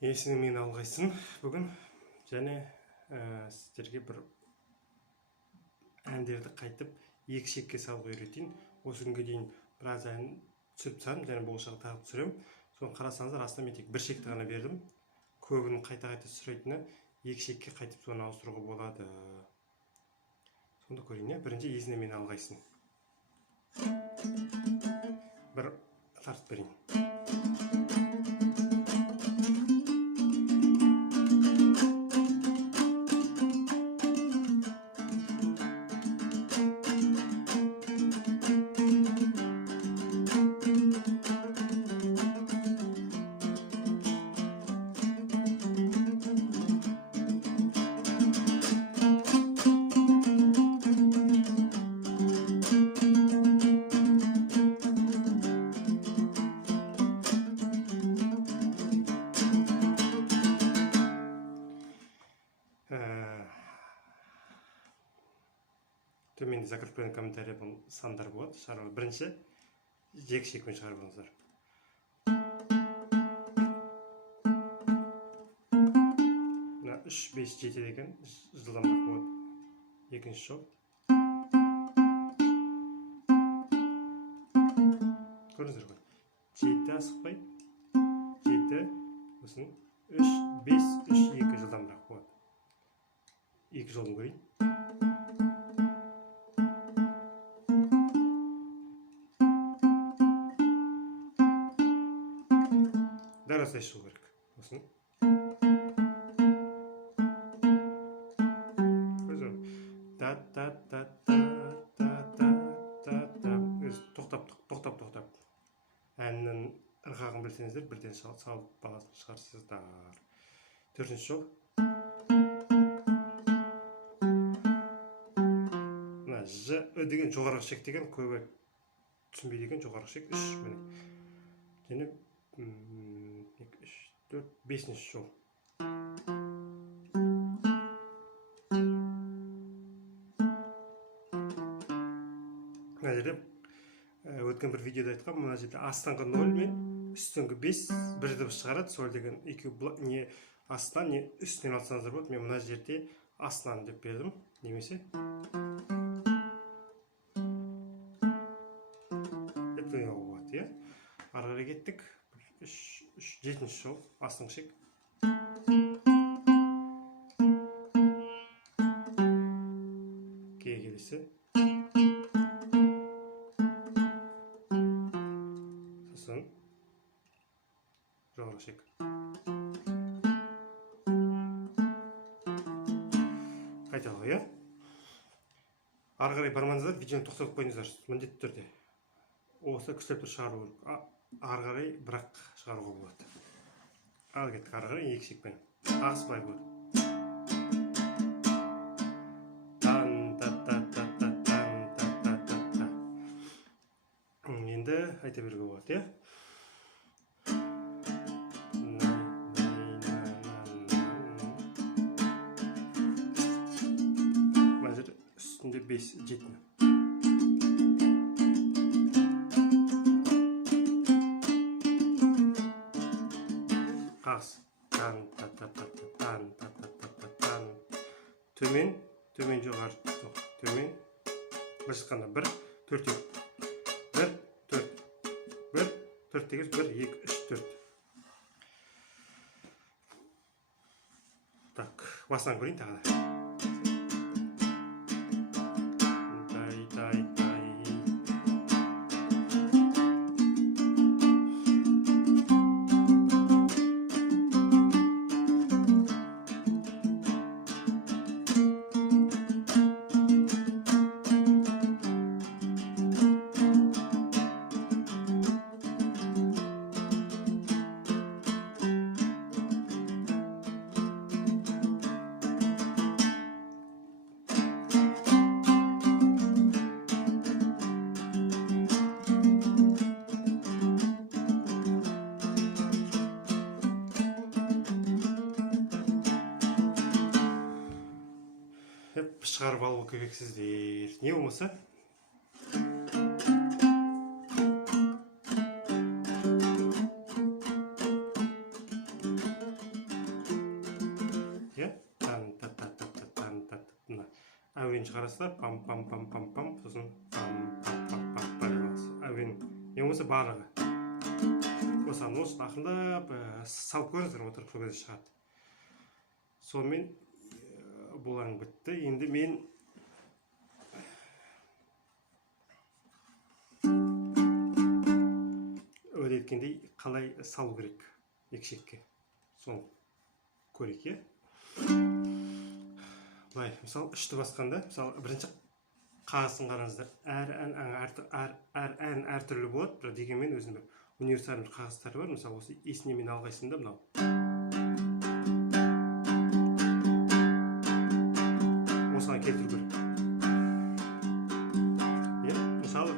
Есінің мен алғайсын бүгін және сіздерге бір әндерді қайтып екі шекке салуға үйретейін. Осы күнге дейін біраз ән түсіріп тастадым және болашақта тағы түсіремін. Соны қарасаңыздар, астына мен тек бір шекті ғана бердім. Көбін қайта түсіретіні екі шекке қайтып соны ауыстыруға болады. Сонда көрейін. Бірінші есіне мен алғайсын. Бір тартып берейін. Төменде закрепленный комментарий бұл сандар болады. Шаралы бірінші екі шекпен шығарып алыңыздар. Мына 3, 5, 7 деген жылдамдық болады. Екінші жол. Көрдіңіздер ғой. 7 асықпай. 7, сосын 3, 5, 3, 2 жылдамдық болады. Екі жолын көрейін. Дәл осылай шығу керек. Осыны. Тоқтап. Әннің ырғағын білсеңіздер, бірден салып баласын шығарсыздар. Төртінші жол. Мына Ж деген жоғарғы шек деген, көбі түсінбей деген жоғарғы шек 3. Және 2, 3, 4, 5-ші жол. Мына жерде өткен бір видеода айтқам, мына жерде астыңғы 0 мен үстіңгі 5 бір дыбыс шығарады. Сол деген не астынан, не үстінен алсаңыздар болады. Мен мына жерде астынан деп бердім. Немесе деп болады. Ары қарай кеттік. 7-ші жол, астыңғы шек. Келесі. Сосын жоғарғы шек. Қайталау, Ары қарай бармаңыздар, видеоны тоқтатып қойыңыздар, міндетті түрде. Осы күштеп тұр шығару керек. Ары қарай бірақ шығаруға болады. Ал кеттік, ары қарай екі шекпен. Ағыспай болады. Енді айта беруге болады, Мына жер үстінде 5, 7. Төмен жоғары, төмен бір шыққанда 1, 4, 1, 4, 1, 4 дегіз 1, 2, 3, 4. Так, басынан көрейін тағы да. шығарып алу керексіздер. Не болмаса? әуен шығарасыздар, пам пам пам пам пам, сосын пам пам пам пам пам, әуен не болмаса барлығы. Осыған осы ақырындап салып көріңіздер, отырып сол кезде шығады. Сонымен бұл ән бітті. Енді мен өте еткендей қалай салу керек екі шекке, соны көрейік. Былай, мысалы үшті басқанда, мысалы бірінші қағасын қараңыздар, әр ән әртүрлі болады, бірақ дегенмен өзінің бір универсальный қағаздары бар. Мысалы осы есіне мен алғайсында мынау осыған келтіру керек. Мысалы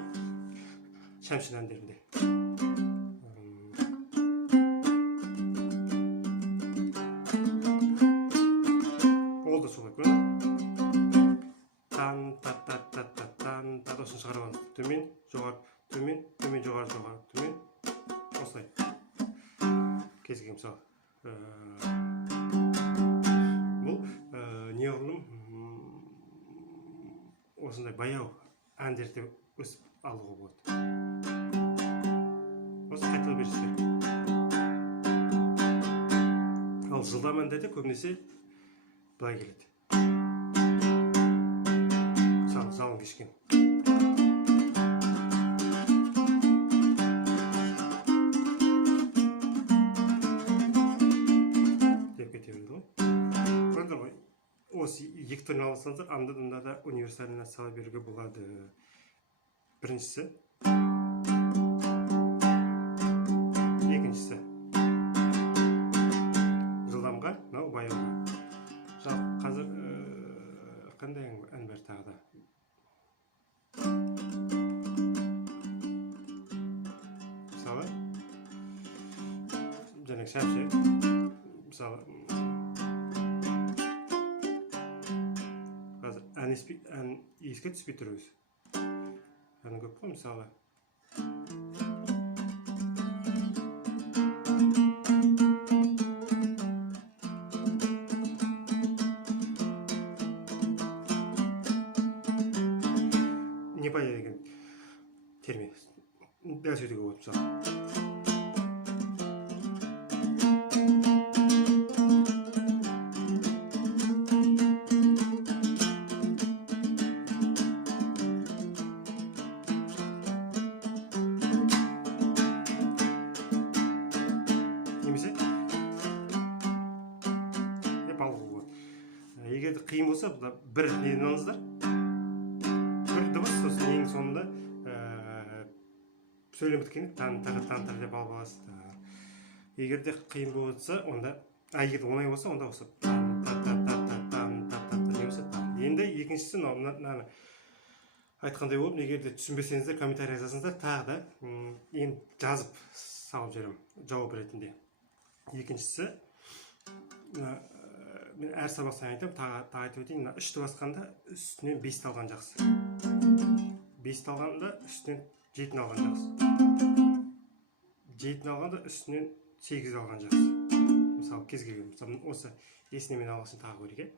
Шәмшін әндерінде ол да солай көреді. Осыны шығарып алыңыз. Төмен, жоғары, төмен, төмен, жоғары, жоғары, төмен. Осылай. Кезген мысалы. Бұл неғұрлым осындай баяу әндерді өсіп алуға болады. Осы қайталап бересіздер. Ал жылдам әндерде көбінесе былай келеді. Мысалы, залын кешкен. Осы екі түрін алсаңыздар, анда да универсальный сала беруге болады. Біріншісі, екіншісі жылдамға, мынау баяуға. Қазір қандай ән бар тағы да? Мысалы, және Шәмші, мысалы ән еске түспей тұр өзі. Әні көп қой, мысалы. Не баяу деген термин. Дәл сөйтуге болады, мысалы. Егер қиын болса, бір неден алыңыздар, бір дыбыс, сосын ең соңында сөйлем біткенде тан-тар деп алып аласыздар. Егер де қиын болса, онда, егер де оңай болса, онда осы тан-тар-тар-тар-тар-тар не болса. Енді екіншісі мынаны айтқандай болып, егер де түсінбесеңіздер, комментарий жазыңыздар, тағы да енді жазып салып жіберемін жауап ретінде. Екіншісі, мен әр сабақ сайын айтамын, тағы айтып өтейін, үшті басқанда үстінен 5 алған жақсы. 5 алғанда үстінен 7 алған жақсы. 7 алғанда үстінен 8 алған жақсы. Мысалы, кез келген. Мысалы, осы есіне мен алғасын тағы көрейік.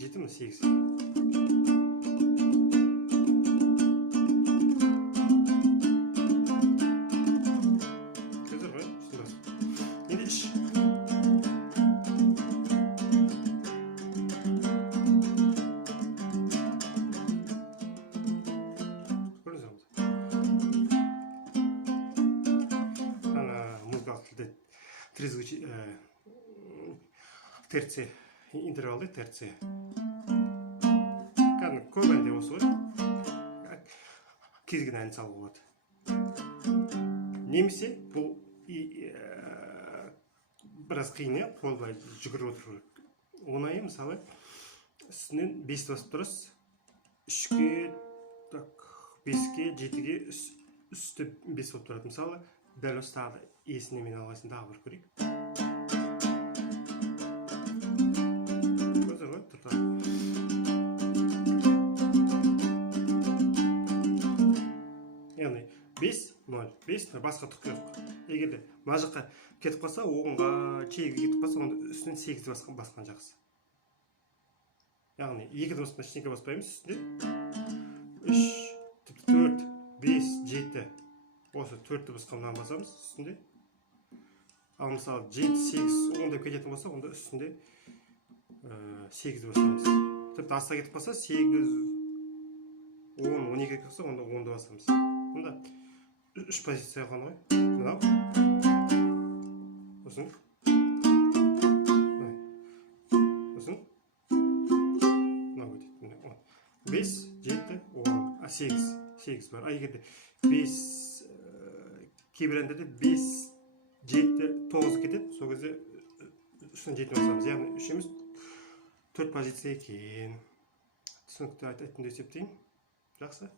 7 ме, 8? Терция, интервалды терция. Кәдімгі көп әнде осы ғой. Кез келген ән салуға болады. Немесе бұл біраз қиын, қол былай жүгіріп отыру керек. Оңай, мысалы, үстінен 5 басып тұрасыз. 3-ке, 5-ке, 7-ге үсті 5 болып тұрады. Мысалы, дәл осы тағы есіне мен алғасын тағы бір көрейік. 0 5 басқа түк жоқ. Егер де мына жаққа кетіп қалса 10-ға 2-ге кетіп қалса онда үстінен 8-ді басқан жақсы. Яғни 2-ді баспай ештеңе баспаймыз, үстінде 3 тіпті 4 5 7 осы 4-ті басқа мынаны басамыз үстінде. Ал мысалы 7 8 10 деп кететін болса онда үстінде 8-ді басамыз. Тіпті аса кетіп қалса 8 10 12 кетіп қалса онда 10-ды басамыз. Онда 3 позиция қойған ғой. Мынау сосын сосын мынау өтеді. 5 7 10 8 бар. Егер де 5 кейбір әндерде 5 7 9 кетеді, сол кезде үстіне 7 басамыз. Яғни 3 емес 4 позиция екен. Түсінікті айтатын деп есептеймін. Жақсы.